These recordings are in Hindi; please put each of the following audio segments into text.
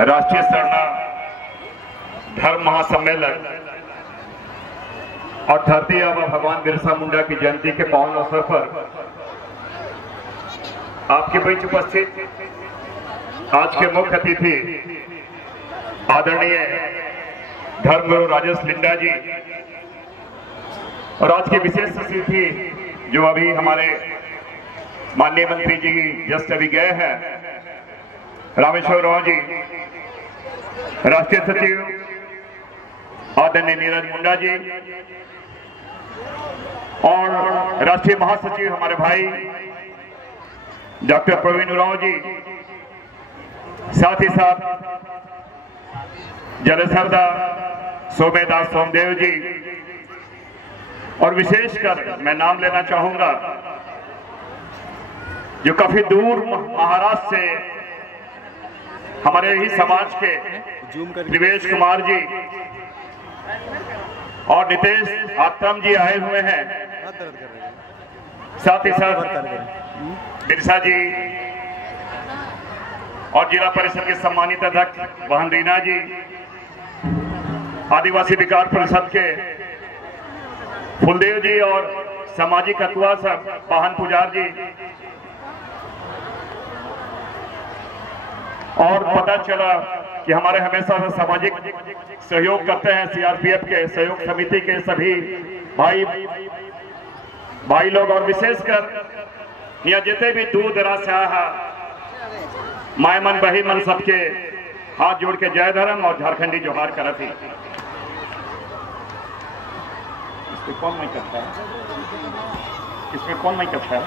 राष्ट्रीय सरना धर्म महासम्मेलन और धरती आबा भगवान बिरसा मुंडा की जयंती के पावन अवसर पर आपके बीच उपस्थित आज के मुख्य अतिथि आदरणीय धर्मगुरु राजेश लिंडा जी और आज के विशेष अतिथि जो अभी हमारे माननीय मंत्री जी जस्ट अभी गए हैं, रामेश्वर राव जी, राष्ट्रीय सचिव आदरणीय नीरज मुंडा जी और राष्ट्रीय महासचिव हमारे भाई डॉक्टर प्रवीण उरांव जी, साथ ही साथ जलसरदा सोमेदास सोमदेव जी और विशेषकर मैं नाम लेना चाहूंगा जो काफी दूर महाराष्ट्र से हमारे ही समाज के निवेश कुमार जी और नितेश आत्रम जी आए हुए हैं, साथ ही साथ बिरसा जी और जिला परिषद के सम्मानित अध्यक्ष बहन रीना जी, आदिवासी विकास परिषद के फुलदेव जी और सामाजिक अगुवा सब बहन पुजार जी, और पता चला कि हमारे हमेशा से सामाजिक सहयोग करते हैं सीआरपीएफ के सहयोग समिति के सभी भाई लोग और विशेषकर यहाँ जितने भी दूर दराज से आया माय मन बही मन सबके हाथ जोड़ के जय धर्म और झारखंडी जोहार करा थी। इसमें कौन नहीं करता है? इसमें कौन नहीं करता है?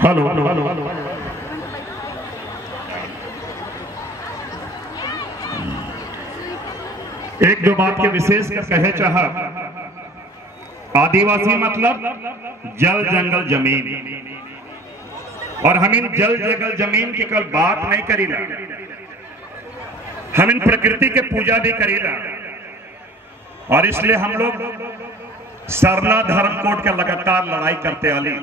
हेलो हेलो हेलो हेलो एक दो बात के विशेष कर कहे चाहा। आदिवासी मतलब जल जंगल जमीन, और हम इन जल जंगल जमीन की कल बात नहीं करीला, हम इन प्रकृति के पूजा भी करीला, और इसलिए हम लोग सरना धर्म कोड का लगातार लड़ाई करते आली,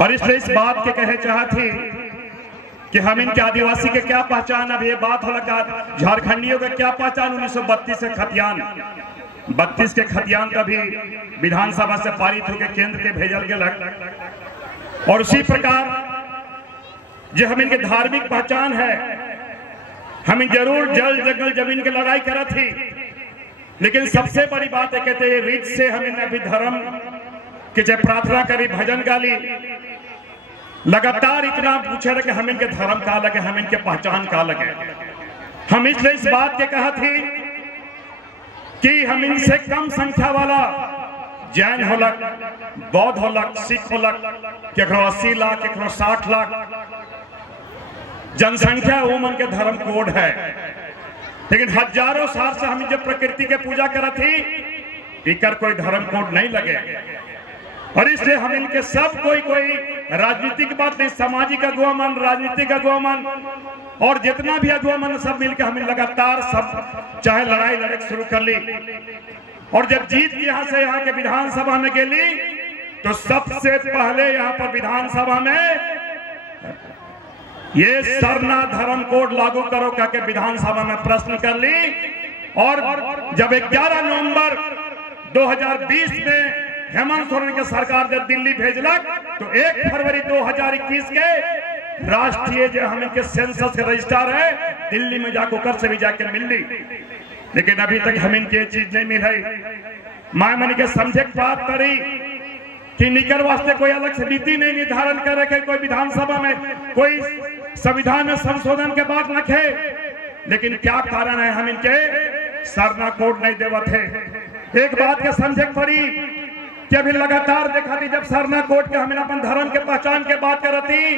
और इसलिए इस बात के कहे चाहती कि हम इनके आदिवासी के क्या पहचान, अब ये बात हो लगा झारखंडियों का क्या पहचान 1932 के खतियान 32 के खतियान कभी विधानसभा से पारित होकर केंद्र के भेजल गए, और उसी प्रकार जो हम इनके धार्मिक पहचान है, हम जरूर जल जंगल जमीन की लड़ाई करा थी, लेकिन सबसे बड़ी बात है कहते हैं रीत से हम इन अभी धर्म कि जब प्रार्थना करी भजन गाली लगातार इतना पूछे रहे कि हम इनके धर्म का लगे, हम इनके पहचान का लगे। हम इसलिए इस बात के कहा थी कि हम इनसे कम संख्या वाला जैन होलक, बौद्ध होलक, सिख होलक, केकरो 80 लाख, केकरो 60 लाख जनसंख्या वो मन के धर्म कोड है, लेकिन हजारों साल से हम जब प्रकृति के पूजा करा थी इकर कोई धर्म कोड नहीं लगे, और इसलिए हम इनके सब कोई राजनीतिक बात नहीं, सामाजिक अगुवा मन, राजनीतिक अगुवा मन और जितना भी अगुवा मन सब मिलकर हम लगातार सब चाहे लड़ाई लड़क शुरू कर ली, और जब जीत यहाँ से यहाँ के विधानसभा में गेली तो सबसे पहले यहाँ पर विधानसभा में ये सरना धर्म कोड लागू करो करके विधानसभा में प्रश्न कर ली, और जब 11 नवंबर 2020 में हेमंत सोरेन के सरकार जब दिल्ली भेजलक तो 1 फरवरी 2021 के राष्ट्रीय जो हम इनके सेंसस के रजिस्ट्रार है दिल्ली में जाकर कर से भी जाके मिल ली, लेकिन अभी तक हम इनके चीज नहीं मिल रही। माय मनी के समझे बात करी कि निकर वास्ते कोई अलग से नीति नहीं निर्धारण करे कि कोई विधानसभा में कोई संविधान में संशोधन के बाद रखे, लेकिन क्या कारण है हम इनके सरना कोड नहीं देवा थे। एक बात के समझे पड़ी कि अभी लगातार देखा थी जब सरना कोड के हम अपन धर्म के पहचान के बात करती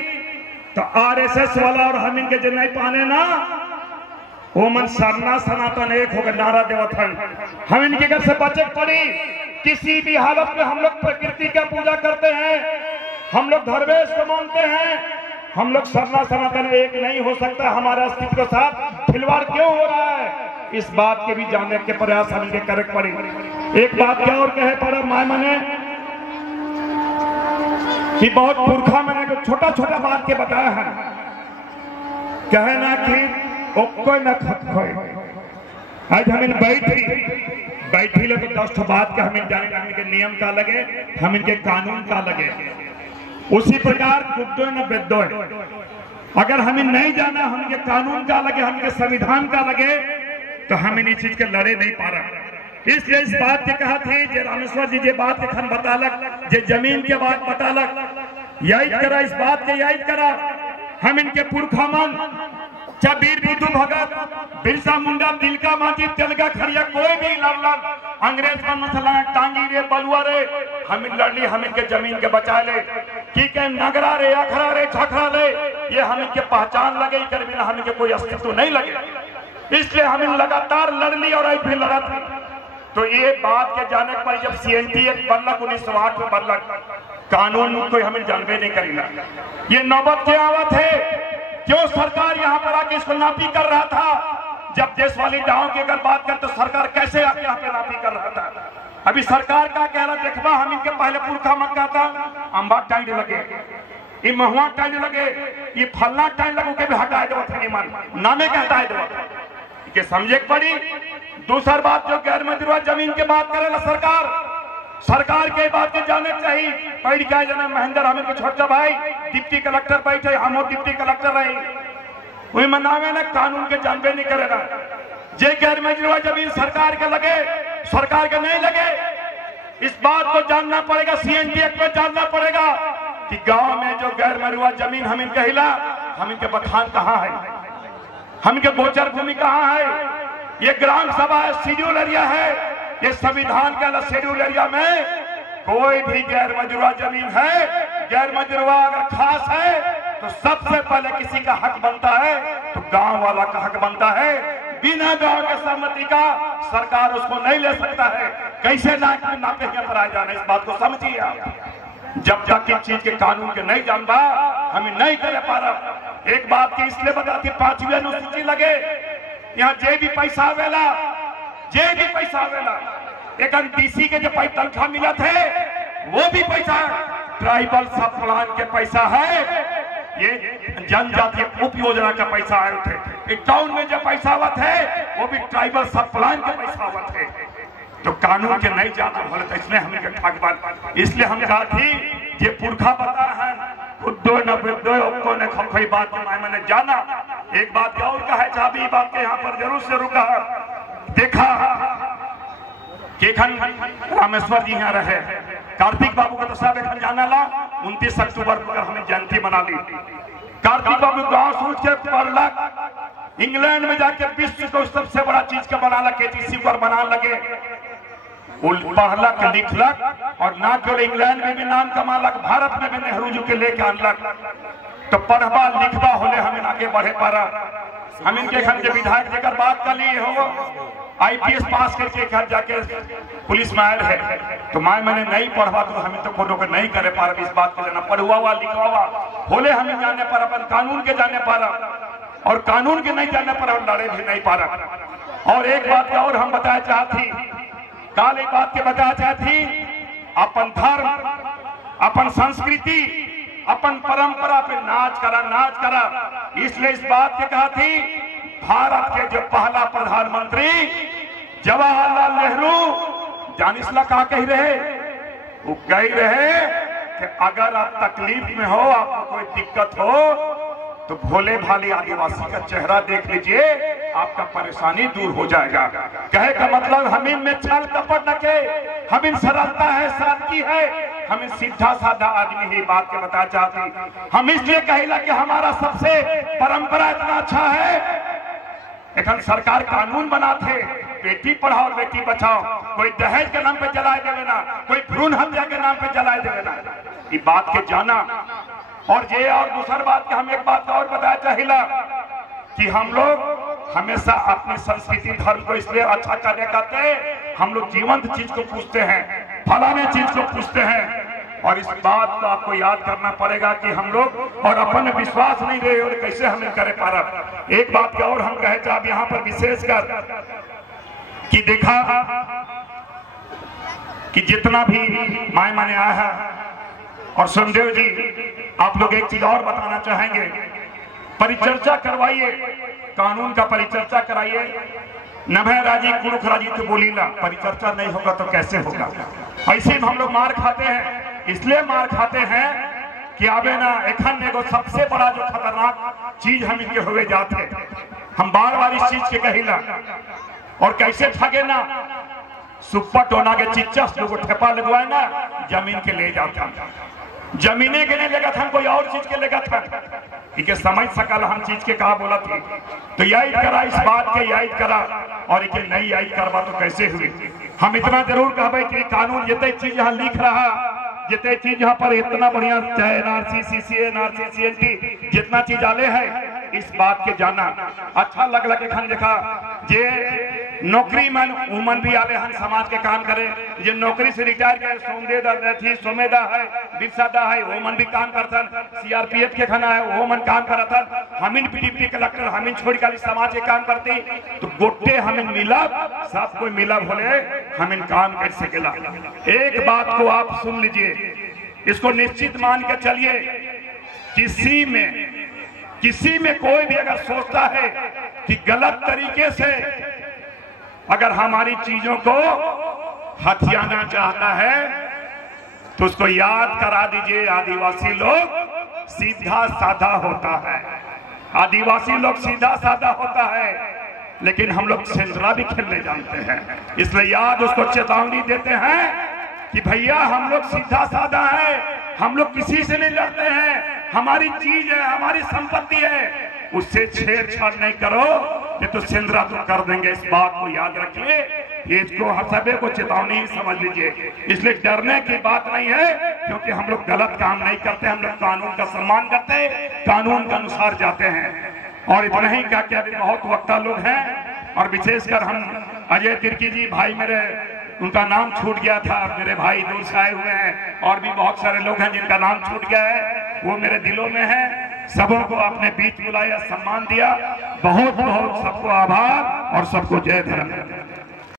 तो आरएसएस वाला और हम इनके जो नहीं पाने ना वो मन सरना सनातन एक होकर नारा देवत है। हम इनके घर से बचे पड़ी, किसी भी हालत में हम लोग प्रकृति का पूजा करते हैं, हम लोग धर्मेश को मानते हैं, हम लोग सरना सनातन एक नहीं हो सकता, हमारे अस्तित्व के साथ खिलवाड़ क्यों हो रहा है, इस बात के भी जानने के प्रयास हमें करे पड़े। एक बात क्या और कहे पड़ा माय मने कि बहुत पुरखा मैंने छोटा छोटा बात के बताया है, कहे ना कि कोई ना आज हमें बैठी ले तो 10 बात के हमें जाने का इनके नियम का लगे, हम इनके कानून का लगे। उसी प्रकार गुड्डो न बेदो, अगर हमें नहीं जाना हम इनके कानून का लगे, हम इनके संविधान का लगे, तो हम इन चीज के लड़े नहीं पा रहे। इसलिए इस बात के कहा थे जे रामेश्वर जी जे बात के खन बतालक, जे जमीन के बात बतालक, याद करा इस बात के याद करा, हम इनके पुरखा मन चाहे वीर बुद्धू भगत, बिरसा मुंडा, तिलका मांझी, तिलका खड़िया, कोई भी लड़लन, अंग्रेज पर मसला टांगी रे बलुआ रे, हम लड़ली, हम इनके जमीन के बचा ले, की के नगरा रे, अखरा रे, झखरा ले, ये हम इनके पहचान लगे, कर बिना हम इनके कोई अस्तित्व नहीं लगे। इसलिए हम इन लगातार लड़ ली और आज भी लड़ा थी। तो ये बात के जाने पर जब CNT एक बदलक 1908 में बदलक, कानून को हमें जानबे नहीं करेगा। ये नौबत के आवत है क्यों सरकार यहाँ पर आके इसको नापी कर रहा था। जब देश वाली गाँव की अगर बात कर तो सरकार कैसे आके यहाँ पे नापी कर रहा था। अभी सरकार का कह रहा देखबा हम इनके पहले पुरखा मत कहता अम्बा टाइम लगे, ये महुआ टाइम लगे, ये फलना टाइम लगो के भी हटा दो मन नामे के हटा दो के समझे पड़ी। दूसरी बात जो गैर मंजूर जमीन की बात करेगा सरकार के बात के जाने चाहिए। पढ़ क्या जाना महेंद्र हमें छोटा भाई डिप्टी कलेक्टर बैठे, हम डिप्टी कलेक्टर रहे, वही मनावे ना कानून के जानबे नहीं करेगा। जे गैर मंजूर जमीन सरकार के लगे, सरकार के नहीं लगे, इस बात को जानना पड़ेगा। CNT एक्ट में जानना पड़ेगा कि गांव में जो गैर मंजूर जमीन हम इनके हिला, हम इनके बखान कहाँ है, हम इनके गोचर भूमि कहाँ है, ये ग्राम सभा है, शेड्यूल एरिया है, ये संविधान के शेड्यूल एरिया में कोई भी गैर मंजूर जमीन है, गैर मंजूर अगर खास है तो सबसे पहले किसी का हक बनता है, तो गांव वाला का हक बनता है। बिना गांव के सहमति का सरकार उसको नहीं ले सकता है। कैसे नापे पर आ जाना, इस बात को समझिए आप। जब तक इस चीज के कानून के नहीं जानबा हम नहीं कर पा रहा। एक बात की इसलिए बता कि 5वीं अनुसूची लगे, यहाँ जे भी पैसा आवेला, एक DC के जो तनख्वाह मिला थे वो भी पैसा ट्राइबल सब प्लान के पैसा है, ये जनजातीय उप योजना का पैसा आए थे। टाउन में जो पैसा आवत है वो भी ट्राइबल सब प्लान के पैसा आवत है। तो कानून के नहीं जाना बोले तो इसलिए हमें ठाक बात, इसलिए हम कहा थी ये पुरखा बता है उद्दो न बिद्दो ने खई बात मैंने जाना। एक बात और कहा है चाहे भी बात के यहाँ पर जरूर से रुका देखा कि रामेश्वर जी यहाँ रहे, कार्तिक बाबू का तो सब एक जाना ला 29 अक्टूबर को हमें जयंती मना ली। कार्तिक बाबू गांव सोच के पढ़लक, इंग्लैंड में जाके विश्व को सबसे बड़ा चीज का बना लगे, KTC पर बना लगे, पढ़लक लिखलक और ना केवल इंग्लैंड में भी नाम कमालक, भारत में भी नेहरू जी के लेके आनलक। तो पढ़बा लिखबा होले हमें आगे बढ़े पारा। हम इनके घर के विधायक जेकर बात कर लिए हो IPS पास करके घर जाके पुलिस में आए है, तो मैंने नहीं पढ़वा तो हमें तो फोटो को नहीं करे पा रहा। इस बात को जाना पढ़ुआ हुआ लिखवा हुआ होले हमें जाने पर अपन कानून के जाने पा रहा और कानून के नहीं जाने पर हम लड़े भी नहीं पा रहा। और एक बात और हम बताया चाहती, काल एक बात के बताया चाहती, अपन धर्म, अपन संस्कृति, अपन परंपरा पे नाच करा। इसलिए इस बात के कहा थी भारत के जो पहला प्रधानमंत्री जवाहरलाल नेहरू जानिसला का कह रहे, वो कह रहे कि अगर आप तकलीफ में हो, आपको कोई दिक्कत हो तो भोले भाले आदिवासी का चेहरा देख लीजिए, आपका परेशानी दूर हो जाएगा। कहे का मतलब हम इन में छल कपट न के, हम इन सरलता है, सादगी है, हम इन सीधा साधा आदमी ही बात के बता चाहती। हम इसलिए कहेला कि हमारा सबसे परंपरा इतना अच्छा है। एक सरकार कानून बनाते, बेटी पढ़ाओ और बेटी बचाओ, कोई दहेज के नाम पे जलाए देवे ना, कोई भ्रूण हत्या के नाम पे जलाए देवे ना, ये बात के जाना। और ये और दूसरी बात के हम एक बात और बताया चाहिए कि हम लोग हमेशा अपनी संस्कृति धर्म को इसलिए अच्छा करने कहते हैं, हम लोग जीवंत चीज को पूछते हैं, फलाने चीज को पूछते हैं। और इस बात को आपको याद करना पड़ेगा कि हम लोग और अपन में विश्वास नहीं रहे और कैसे हमें करे पारा। एक बात क्या और हम कहे चाहे यहाँ पर विशेषकर कि देखा कि जितना भी माय माने आया है, और सुखदेव जी आप लोग एक चीज और बताना चाहेंगे, परिचर्चा करवाइए, कानून का परिचर्चा कराइए। नभय राजी कुरुख राजी तो बोलीला, परिचर्चा नहीं होगा तो कैसे होगा। ऐसे में हम लोग मार खाते हैं, इसलिए मार खाते हैं कि आवे ना एखन एगो सबसे बड़ा जो खतरनाक चीज हम इनके हुए जाते, हम बार बार इस चीज के कहिला। और कैसे ठगे ना, सुप्पा टोना के चिच्चा जो ठेपा लगवाए ना, जमीन के ले जाता, जमीने के नहीं लेगा था, कोई और चीज के लेगा था। इके समझ सकल हम चीज के कहा बोला थी, तो याद करा इस बात के याद करा, और इके नहीं याद करवा तो कैसे हुई। हम इतना जरूर कहबे कि कानून जितने चीज यहाँ लिख रहा, जितने चीज यहाँ पर इतना बढ़िया, चाहे एनआरसी, सीसीए, एनआरसी, सीएनटी, जितना चीज आले है, इस बात के जाना अच्छा लगला के खन देखा जे नौकरी मन उमन भी आले हन समाज के काम करे, जे नौकरी से रिटायर करे, सोमदेदा थी, सोमेदा है, बिरसादा है, वो मन भी काम करथन, सीआरपीएफ के खाना है, वो मन काम करथन, हमिन पीडीपी कलेक्टर हमिन छोड़ के समाज के काम करती, तो गोटे हमिन मिलब, सब कोई मिलब होले हमिन काम कर सकेला। एक बात को आप सुन लीजिए, इसको निश्चित मान के चलिए, किसी में कोई भी अगर सोचता है कि गलत तरीके से अगर हमारी चीजों को हथियाना चाहता है, तो उसको याद करा दीजिए, आदिवासी लोग सीधा साधा होता है, आदिवासी लोग सीधा साधा होता है, लेकिन हम लोग सेंधरा भी खेलने जानते हैं। इसलिए याद उसको चेतावनी देते हैं कि भैया हम लोग सीधा साधा है, हम लोग किसी से नहीं लड़ते हैं, हमारी चीज है, हमारी संपत्ति है, उससे छेड़छाड़ नहीं करो, ये तो सेंधरा तो कर देंगे। इस बात को याद रखिए, इसको हर सभी को चेतावनी समझ लीजिए। इसलिए डरने की बात नहीं है, क्योंकि हम लोग गलत काम नहीं करते, हम लोग कानून का सम्मान करते हैं, कानून के अनुसार जाते हैं। और इतना ही का क्या, बहुत वक्ता लोग हैं, और विशेषकर हम अजय तिर्की जी भाई मेरे, उनका नाम छूट गया था, मेरे भाई दूर से आए हुए हैं, और भी बहुत सारे लोग हैं जिनका नाम छूट गया है, वो मेरे दिलों में है। सबों को अपने बीच बुलाया, सम्मान दिया, बहुत बहुत सबको आभार और सबको जय धर्म।